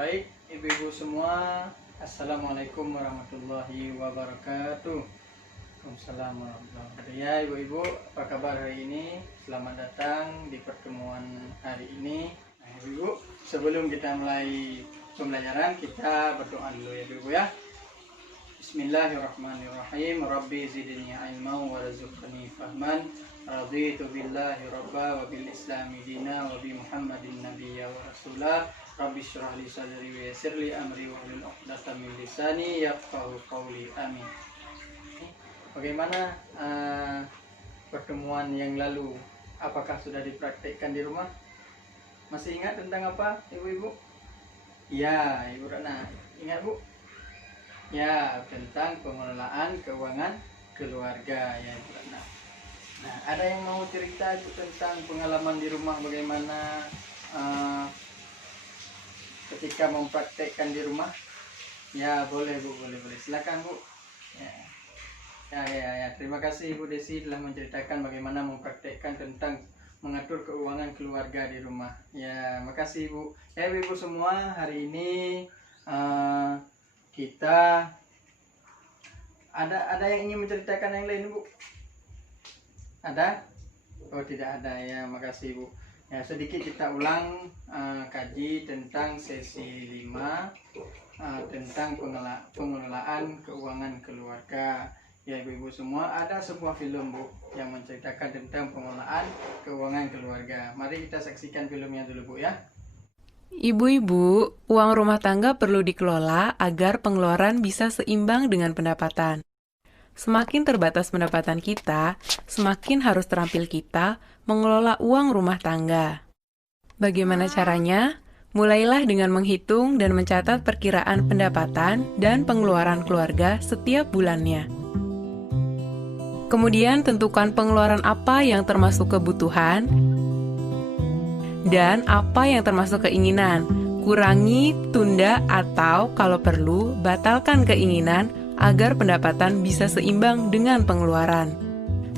Baik, ibu-ibu semua, Assalamualaikum warahmatullahi wabarakatuh. Waalaikumsalam warahmatullahi wabarakatuh. Ya ibu-ibu, apa kabar hari ini? Selamat datang di pertemuan hari ini. Nah ibu-ibu, sebelum kita mulai pembelajaran, kita berdoa dulu ya ibu-ibu ya. Bismillahirrahmanirrahim. Rabbi zidni ilman warzuqni fahman. Raditu billahi rabba wa bil islami dina wa bi Muhammadin nabiyya wa rasulah. Rabbi syrah li sadri wa yassir li amri wa hlul 'uqdatam min lisani yafqahu qawli. Amin. Bagaimana pertemuan yang lalu? Apakah sudah dipraktikkan di rumah? Masih ingat tentang apa, ibu-ibu? Ya, Ibu Rana. Ingat, Bu? Ya, tentang pengelolaan keuangan keluarga ya, Ibu Rana. Nah, ada yang mau cerita Bu tentang pengalaman di rumah bagaimana ketika mempraktekkan di rumah? Ya, boleh Bu, boleh. Silakan Bu. Ya. Terima kasih Ibu Desi telah menceritakan bagaimana mempraktekkan tentang mengatur keuangan keluarga di rumah. Ya, makasih Bu. Ya, Ibu semua, hari ini kita ada yang ingin menceritakan yang lain Bu? Ada? Oh, tidak ada ya, makasih Bu. Ya, sedikit kita ulang kaji tentang sesi 5 tentang pengelolaan keuangan keluarga. Ya ibu-ibu semua, ada sebuah film Bu yang menceritakan tentang pengelolaan keuangan keluarga. Mari kita saksikan filmnya dulu Bu ya. Ibu-ibu, uang rumah tangga perlu dikelola agar pengeluaran bisa seimbang dengan pendapatan. Semakin terbatas pendapatan kita, semakin harus terampil kita mengelola uang rumah tangga. Bagaimana caranya? Mulailah dengan menghitung dan mencatat perkiraan pendapatan dan pengeluaran keluarga setiap bulannya. Kemudian tentukan pengeluaran apa yang termasuk kebutuhan dan apa yang termasuk keinginan. Kurangi, tunda, atau kalau perlu, batalkan keinginan agar pendapatan bisa seimbang dengan pengeluaran.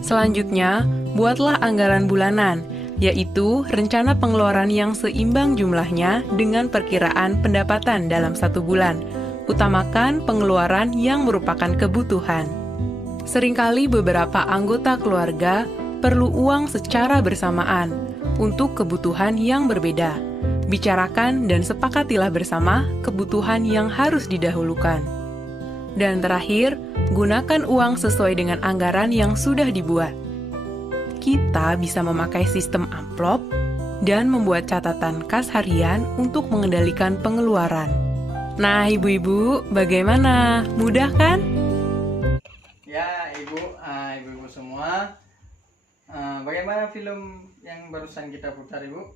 Selanjutnya, buatlah anggaran bulanan, yaitu rencana pengeluaran yang seimbang jumlahnya dengan perkiraan pendapatan dalam satu bulan. Utamakan pengeluaran yang merupakan kebutuhan. Seringkali beberapa anggota keluarga perlu uang secara bersamaan untuk kebutuhan yang berbeda. Bicarakan dan sepakatilah bersama kebutuhan yang harus didahulukan. Dan terakhir, gunakan uang sesuai dengan anggaran yang sudah dibuat. Kita bisa memakai sistem amplop dan membuat catatan kas harian untuk mengendalikan pengeluaran. Nah, ibu-ibu, bagaimana? Mudah kan? Ya, ibu-ibu semua, bagaimana film yang barusan kita putar Ibu?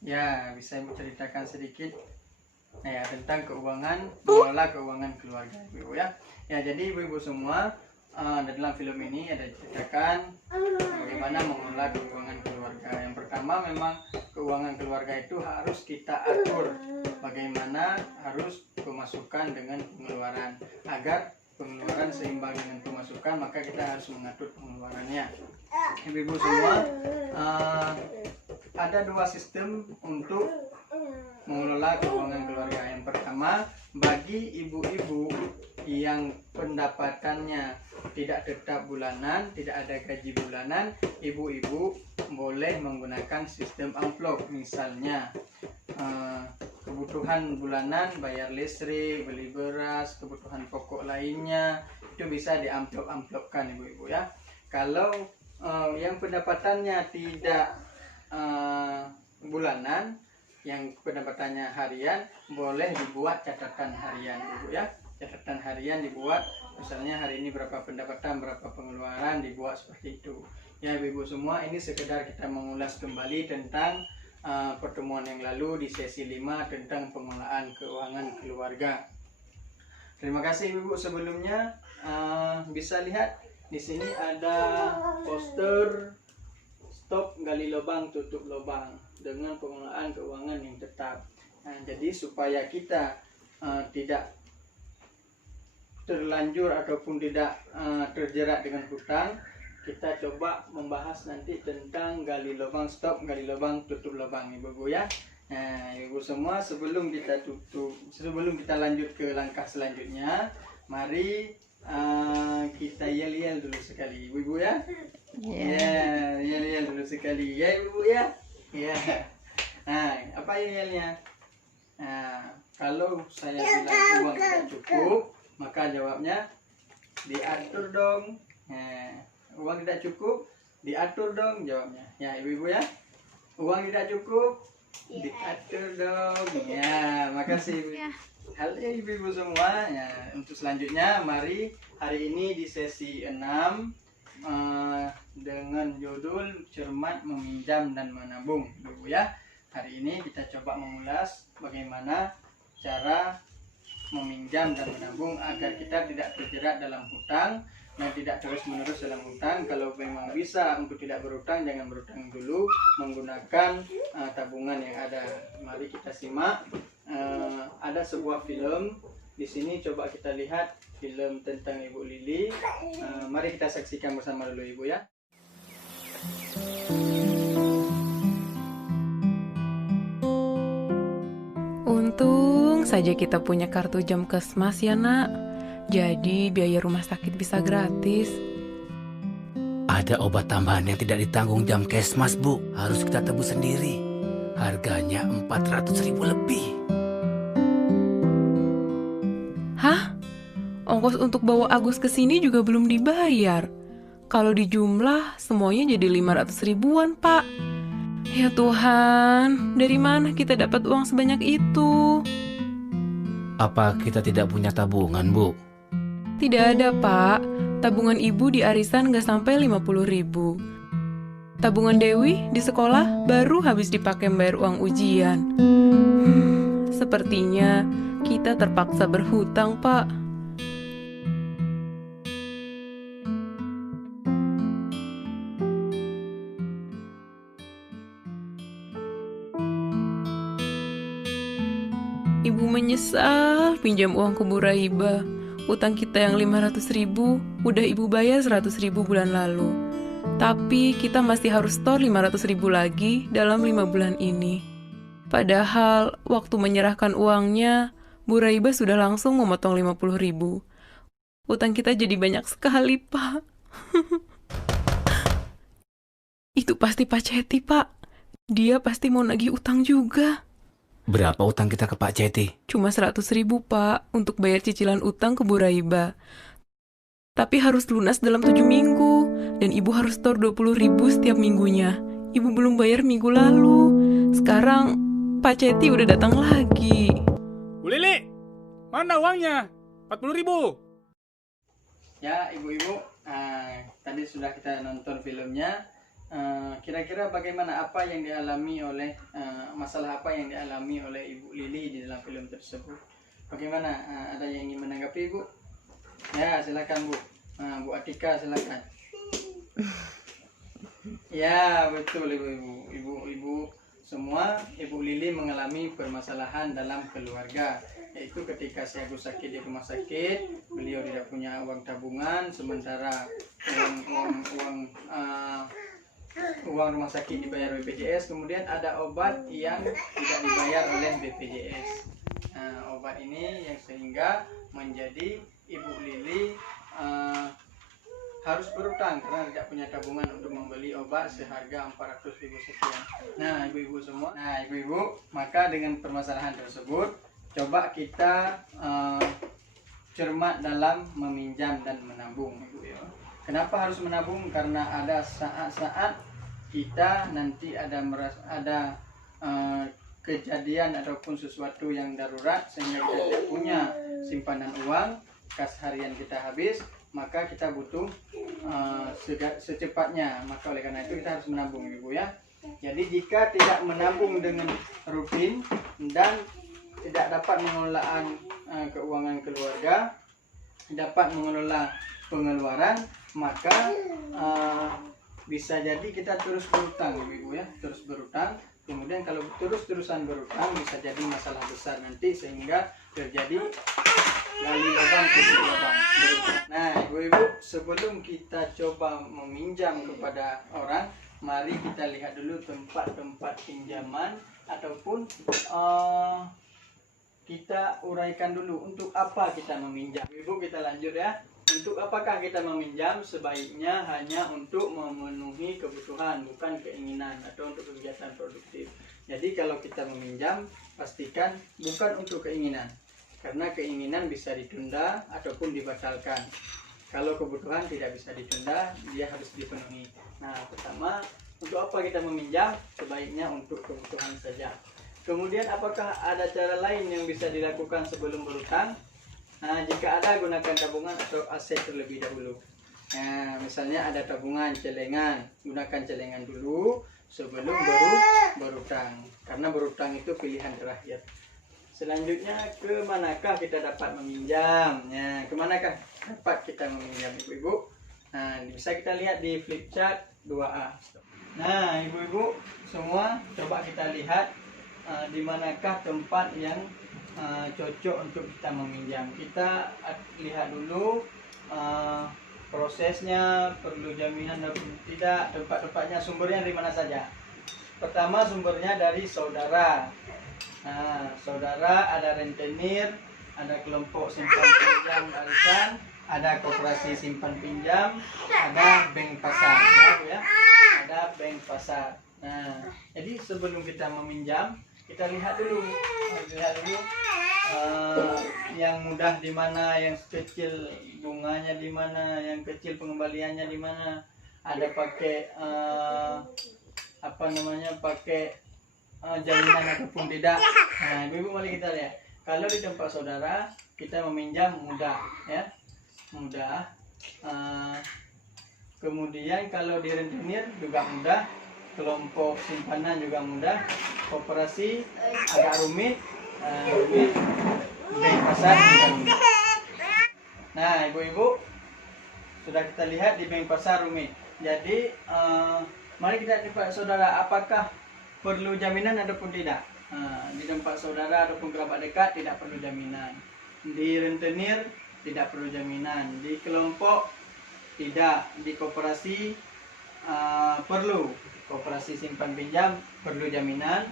Ya, bisa Ibu ceritakan sedikit ya tentang mengelola keuangan keluarga Ibu ya. Ya, jadi ibu-ibu semua, dalam film ini ada diceritakan bagaimana mengelola keuangan keluarga. Yang pertama, memang keuangan keluarga itu harus kita atur. Bagaimana harus pemasukan dengan pengeluaran agar pengeluaran seimbang dengan pemasukan, maka kita harus mengatur pengeluarannya. Ibu-ibu semua, ada dua sistem untuk mengelola keuangan keluarga. Yang pertama, bagi ibu-ibu yang pendapatannya tidak tetap bulanan, tidak ada gaji bulanan, ibu-ibu boleh menggunakan sistem amplop. Misalnya kebutuhan bulanan, bayar listrik, beli beras, kebutuhan pokok lainnya, itu bisa diamplop-amplopkan ibu-ibu ya. Kalau yang pendapatannya tidak bulanan, yang pendapatannya harian, boleh dibuat catatan harian ibu ya. Catatan harian dibuat, misalnya hari ini berapa pendapatan, berapa pengeluaran, dibuat seperti itu ya ibu-ibu semua. Ini sekedar kita mengulas kembali tentang pertemuan yang lalu di sesi 5 tentang pengelolaan keuangan keluarga. Terima kasih ibu-ibu. Sebelumnya bisa lihat di sini ada poster stop gali lubang tutup lubang dengan pengelolaan keuangan yang tetap. Nah, jadi supaya kita tidak terlanjur ataupun tidak terjerat dengan hutang, kita coba membahas nanti tentang gali lubang stop, gali lubang tutup lubang ibu-ibu ya. Nah, ibu semua, sebelum kita lanjut ke langkah selanjutnya, mari kita yel-yel dulu sekali, ibu-ibu ya. Ya, yel-yel dulu sekali, ya ibu ya. Ya. Nah, apa yel-yelnya? Nah, kalau saya bilang uang tidak cukup, maka jawabnya diatur dong. Nah, uang tidak cukup, diatur dong jawabnya. Ya, ibu-ibu ya. Uang tidak cukup, diatur dong. Ya, makasih ibu. Halo ibu-ibu semua. Ya, untuk selanjutnya mari hari ini di sesi 6 dengan judul cermat meminjam dan menabung, ibu ya. Hari ini kita coba mengulas bagaimana cara meminjam dan menabung agar kita tidak terjerat dalam hutang dan tidak terus-menerus dalam hutang. Kalau memang bisa untuk tidak berhutang, jangan berhutang dulu, menggunakan tabungan yang ada. Mari kita simak. Ada sebuah film di sini, coba kita lihat film tentang Ibu Lili. Mari kita saksikan bersama dulu ibu ya. Untung saja kita punya kartu Jamkesmas ya nak. Jadi biaya rumah sakit bisa gratis. Ada obat tambahan yang tidak ditanggung Jamkesmas, Bu. Harus kita tebus sendiri. Harganya 400.000 lebih. Hah? Ongkos untuk bawa Agus ke sini juga belum dibayar. Kalau dijumlah semuanya jadi 500 ribuan, Pak. Ya Tuhan, dari mana kita dapat uang sebanyak itu? Apa kita tidak punya tabungan, Bu? Tidak ada, Pak. Tabungan ibu di arisan nggak sampai 50 ribu. Tabungan Dewi di sekolah baru habis dipakai bayar uang ujian. Sepertinya kita terpaksa berhutang, Pak. Ibu menyesal pinjam uang ke Bu Raiba. Utang kita yang 500 ribu, udah ibu bayar 100 ribu bulan lalu. Tapi kita masih harus store 500 ribu lagi dalam 5 bulan ini. Padahal waktu menyerahkan uangnya, Bu Raiba sudah langsung memotong 50 ribu. Utang kita jadi banyak sekali, Pak. Itu pasti Pak Ceti, Pak. Dia pasti mau nagih utang juga. Berapa utang kita ke Pak Ceti? Cuma 100 ribu, Pak, untuk bayar cicilan utang ke Bu Raiba. Tapi harus lunas dalam 7 minggu, dan ibu harus store 20 ribu setiap minggunya. Ibu belum bayar minggu lalu. Sekarang Pak Ceti udah datang lagi. Bu Lili, mana uangnya? 40 ribu. Ya ibu-ibu, tadi sudah kita nonton filmnya. Kira-kira bagaimana, apa yang dialami oleh masalah apa yang dialami oleh Ibu Lili di dalam film tersebut? Bagaimana? Ada yang ingin menanggapi ibu? Ya silakan Bu. Bu Atika silakan. Ya betul ibu-ibu semua, Ibu Lili mengalami permasalahan dalam keluarga, yaitu ketika si Agus sakit di rumah sakit, beliau tidak punya uang tabungan, sementara uang rumah sakit dibayar BPJS, kemudian ada obat yang tidak dibayar oleh BPJS. Obat ini yang sehingga menjadi Ibu Lili harus berutang karena tidak punya tabungan untuk membeli obat seharga 400 ribu sekian. Nah ibu-ibu semua, maka dengan permasalahan tersebut coba kita cermat dalam meminjam dan menabung, ibu ya. Kenapa harus menabung? Karena ada saat-saat kita nanti ada kejadian ataupun sesuatu yang darurat sehingga kita tidak punya simpanan uang, kas harian kita habis, maka kita butuh secepatnya. Maka oleh karena itu kita harus menabung, ibu ya. Jadi jika tidak menabung dengan rutin dan tidak dapat mengelola keuangan keluarga, dapat mengelola pengeluaran, maka bisa jadi kita terus berutang, ibu ya, terus berutang. Kemudian kalau terus-terusan berutang bisa jadi masalah besar nanti sehingga terjadi gali lubang tutup lubang. Nah ibu-ibu, sebelum kita coba meminjam kepada orang, mari kita lihat dulu tempat-tempat pinjaman ataupun kita uraikan dulu untuk apa kita meminjam. Ibu, kita lanjut ya. Untuk apakah kita meminjam? Sebaiknya hanya untuk memenuhi kebutuhan, bukan keinginan atau untuk kegiatan produktif. Jadi kalau kita meminjam, pastikan bukan untuk keinginan, karena keinginan bisa ditunda ataupun dibatalkan. Kalau kebutuhan tidak bisa ditunda, dia harus dipenuhi. Nah, pertama, untuk apa kita meminjam? Sebaiknya untuk kebutuhan saja. Kemudian, apakah ada cara lain yang bisa dilakukan sebelum berutang? Nah, jika ada, gunakan tabungan atau aset terlebih dahulu. Nah, misalnya ada tabungan, celengan, gunakan celengan dulu sebelum berutang. Karena berutang itu pilihan terakhir. Selanjutnya, ke manakah kita dapat meminjam? Nah, ke manakah dapat kita meminjam, ibu-ibu? Nah, bisa kita lihat di flip chart 2A. Nah, ibu-ibu semua, coba kita lihat di manakah tempat yang cocok untuk kita meminjam. Kita lihat dulu prosesnya, perlu jaminan atau tidak, tempat-tempatnya, sumbernya dari mana saja. Pertama, sumbernya dari saudara. Nah, saudara ada rentenir, ada kelompok simpan pinjam arisan, ada koperasi simpan pinjam, ada bank pasar, ya, ada bank pasar. Nah, jadi sebelum kita meminjam, kita lihat dulu yang mudah di mana, yang kecil bunganya di mana, yang kecil pengembaliannya di mana, ada pakai pakai jaminan ataupun tidak. Nah, ibu mari kita lihat. Kalau di tempat saudara kita meminjam mudah, ya, mudah. Kemudian kalau di rentenir juga mudah, kelompok simpanan juga mudah, koperasi agak rumit, bank pasar juga rumit. Nah, ibu-ibu sudah kita lihat di bank pasar rumit. Jadi mari kita lihat saudara, apakah perlu jaminan ataupun tidak. Di tempat saudara ataupun kerabat dekat tidak perlu jaminan, di rentenir tidak perlu jaminan, di kelompok tidak, di koperasi perlu, koperasi simpan pinjam perlu jaminan,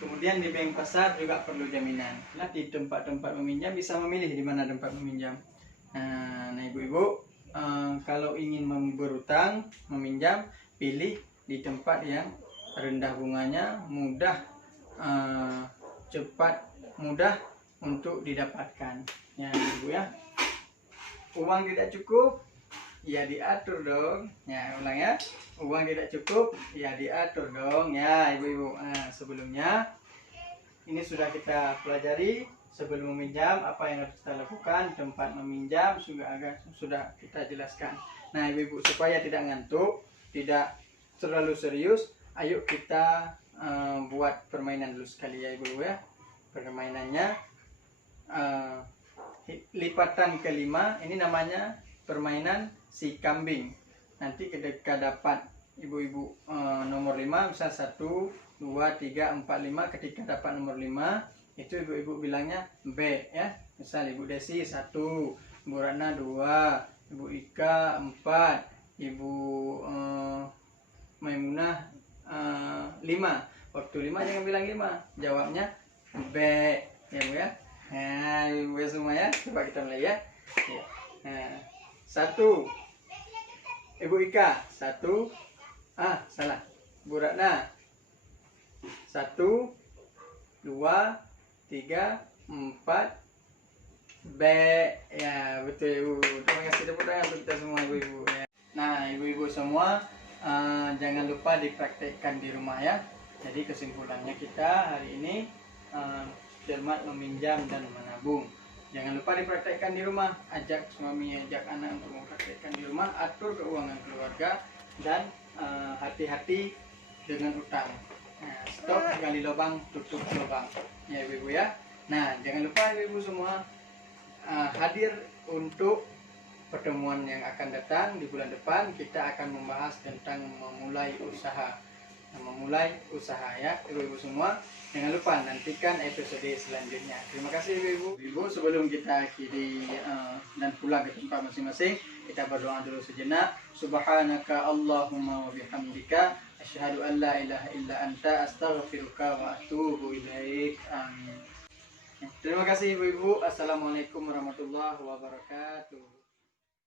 kemudian di bank pasar juga perlu jaminan. Nah, di tempat-tempat meminjam bisa memilih di mana tempat meminjam. Nah, ibu-ibu kalau ingin berutang, meminjam, pilih di tempat yang rendah bunganya, mudah, cepat, mudah untuk didapatkan. Ya, ibu ya. Uang tidak cukup, ya diatur dong. Ya, ulang ya. Uang tidak cukup, ya diatur dong. Ya, ibu-ibu. Nah, sebelumnya ini sudah kita pelajari sebelum meminjam apa yang harus kita lakukan. Tempat meminjam sudah kita jelaskan. Nah, ibu-ibu, supaya tidak ngantuk, tidak terlalu serius, ayo kita buat permainan dulu sekali ya, ibu-ibu ya. Permainannya lipatan kelima, ini namanya permainan si kambing. Nanti ketika dapat ibu-ibu nomor 5, misal 1, 2, 3, 4, 5, ketika dapat nomor 5 itu ibu-ibu bilangnya B ya. Misal Ibu Desi 1, Ibu Ratna 2, Ibu Ika 4, Ibu Maimunah 5. Waktu 5 jangan bilang 5, jawabnya B ya Bu ya. Nah, ibu semua ya, coba kita mulai ya. Nah, 1, Ibu Ika 1, salah, Bu Ratna 1, 2, 3, 4, B ya, betul ibu. Terima kasih, tepuk tangan untuk kita semua ibu-ibu ya. Nah, ibu-ibu semua jangan lupa dipraktekkan di rumah ya. Jadi kesimpulannya kita hari ini cermat meminjam dan menabung. Jangan lupa dipraktekkan di rumah. Ajak suami, ajak anak untuk mempraktekkan di rumah. Atur keuangan keluarga dan hati-hati dengan utang. Nah, stop gali lubang, tutup lubang. Ya ibu-ibu ya. Nah, jangan lupa ibu-ibu semua hadir untuk pertemuan yang akan datang di bulan depan. Kita akan membahas tentang memulai usaha. Memulai usaha ya ibu-ibu semua. Jangan lupa nantikan episode selanjutnya. Terima kasih ibu-ibu. Ibu, sebelum kita akhiri dan pulang ke tempat masing-masing, kita berdoa dulu sejenak. Subhanaka Allahumma wa bihamdika Asyhadu an la ilaha illa anta astaghfiruka wa atubu ilaik. Amin. Terima kasih ibu-ibu. Assalamualaikum warahmatullahi wabarakatuh.